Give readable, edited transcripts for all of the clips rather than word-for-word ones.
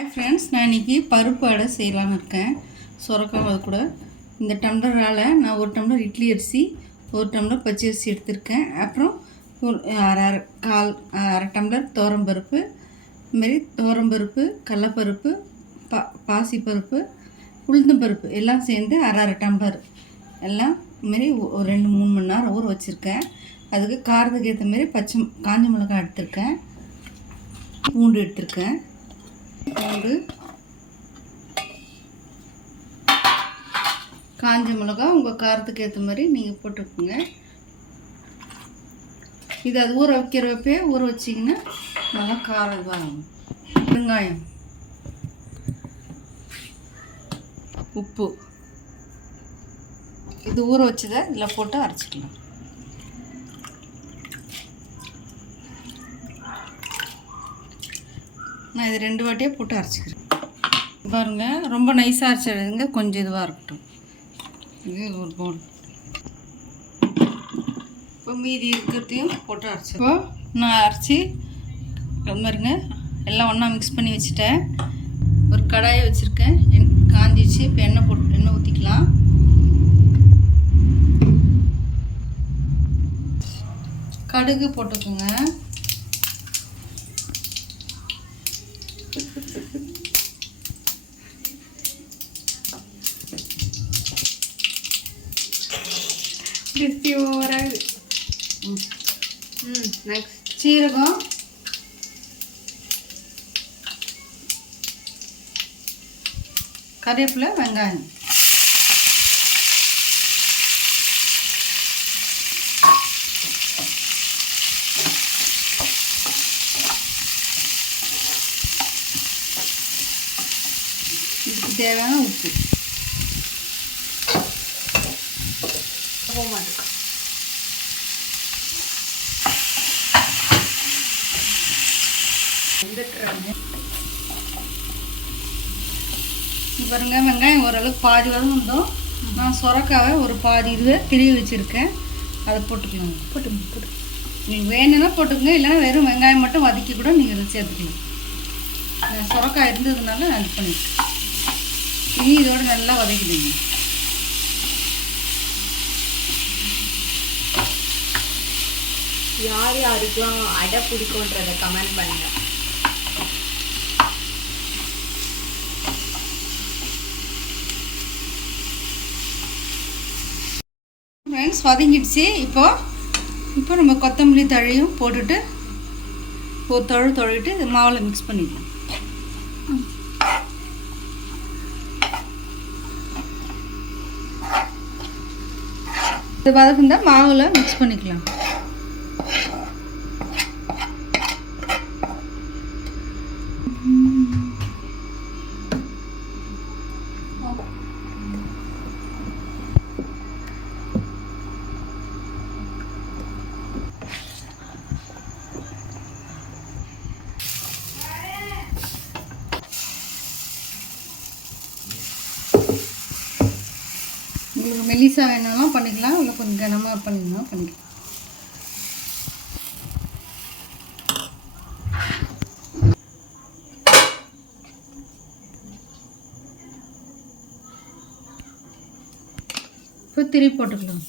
Hi friends, நான் இன்றைக்கி பருப்பு அடை செய்யலான்னு இருக்கேன். சுரக்காய் அது கூட இந்த டம்ளரால் நான் ஒரு டம்ளர் இட்லி அரிசி, ஒரு டம்ளர் பச்சை அரிசி எடுத்திருக்கேன். அப்புறம் அரை டம்ளர் துவரம்பருப்பு, இதுமாரி துவரம்பருப்பு, கடலப்பருப்பு, பாசிப்பருப்பு, உளுந்தம்பருப்பு எல்லாம் சேர்ந்து அரை டம்ளர் எல்லாம் இதுமாரி ஒரு 2-3 மணி நேரம் ஊற வச்சுருக்கேன். அதுக்கு காரத்துக்கு ஏற்ற மாரி காஞ்ச மிளகாய் எடுத்திருக்கேன், பூண்டு எடுத்திருக்கேன். பூண்டு, காஞ்ச மிளகாய் உங்கள் காரத்துக்கு ஏற்ற மாதிரி நீங்கள் போட்டுக்கோங்க. இது அது ஊற வைக்கிறப்பே ஊற வச்சிங்கன்னா நல்லா காரம் இதாகும். வெங்காயம், உப்பு, இது ஊற வச்சதை இதில் போட்டு அரைச்சிக்கலாம். நான் இது 2 வாட்டியாக போட்டு அரைச்சிக்கிறேன். பாருங்கள், ரொம்ப நைஸாக அரைச்சிடுங்க, கொஞ்சம் இதுவாக இருக்கட்டும். இது ஒரு பவுல். இப்போ மீதி இருக்கிறதையும் போட்டு அரைச்சி, இப்போ நான் அரைச்சி பாருங்க எல்லாம் ஒன்றா மிக்ஸ் பண்ணி வச்சுட்டேன். ஒரு கடாயை வச்சுருக்கேன், காஞ்சிச்சு. இப்போ எண்ணெய் ஊற்றிக்கலாம். கடுகு போட்டுக்கோங்க. நெக்ஸ்ட் சீரகம், கறிவேப்பிலை, வெங்காயம். இதுக்கு தேவையான உப்பு. போக மாட்டேன். பாருங்க, வெங்காயம் ஓரளவுக்கு பாதி வதங்கணும். நான் சுரக்காவை ஒரு பாதி இதுவே திருவி வச்சுருக்கேன், அதை போட்டுக்கலாம். போட்டு நீங்கள் வேணும்னா போட்டுக்கோங்க, இல்லைன்னா வெறும் வெங்காயம் மட்டும் வதக்கி கூட நீங்கள் இதை சேர்த்துக்கலாம். சுரக்காய் இருந்ததுனால நான் இது பண்ணியிருக்கேன். இனி இதோடு நல்லா வதக்கிடுங்க. யார் யாருக்கெல்லாம் அடை பிடிக்கும்ன்றதை கமெண்ட் பண்ணுங்க. ஃப்ரெண்ட்ஸ், வதங்கிடுச்சு. இப்போ நம்ம கொத்தமல்லி தழையும் போட்டுட்டு ஒரு தொழிட்டு மாவில் மிக்ஸ் பண்ணிடலாம். இது வதக்குந்தா மாவில் மிக்ஸ் பண்ணிக்கலாம். உங்களுக்கு மெலிசா வேணாலும் பண்ணிக்கலாம், இல்லை கொஞ்சம் கனமாக பண்ணிக்கலாம். இப்போ திருப்பி போட்டுக்கலாம்.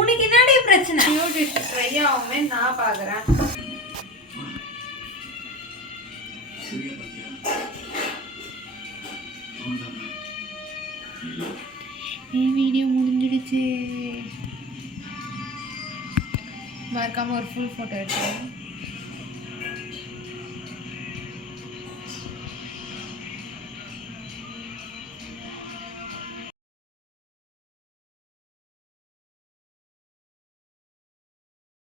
உனக்கு என்னடி பிரச்சனை? ட்ரை ஆகுமே நான் பார்க்குறேன். வீடியோ முடிஞ்சிடுச்சு. மறக்காம ஒரு ஃபுல் ஃபோட்டோ எடுத்து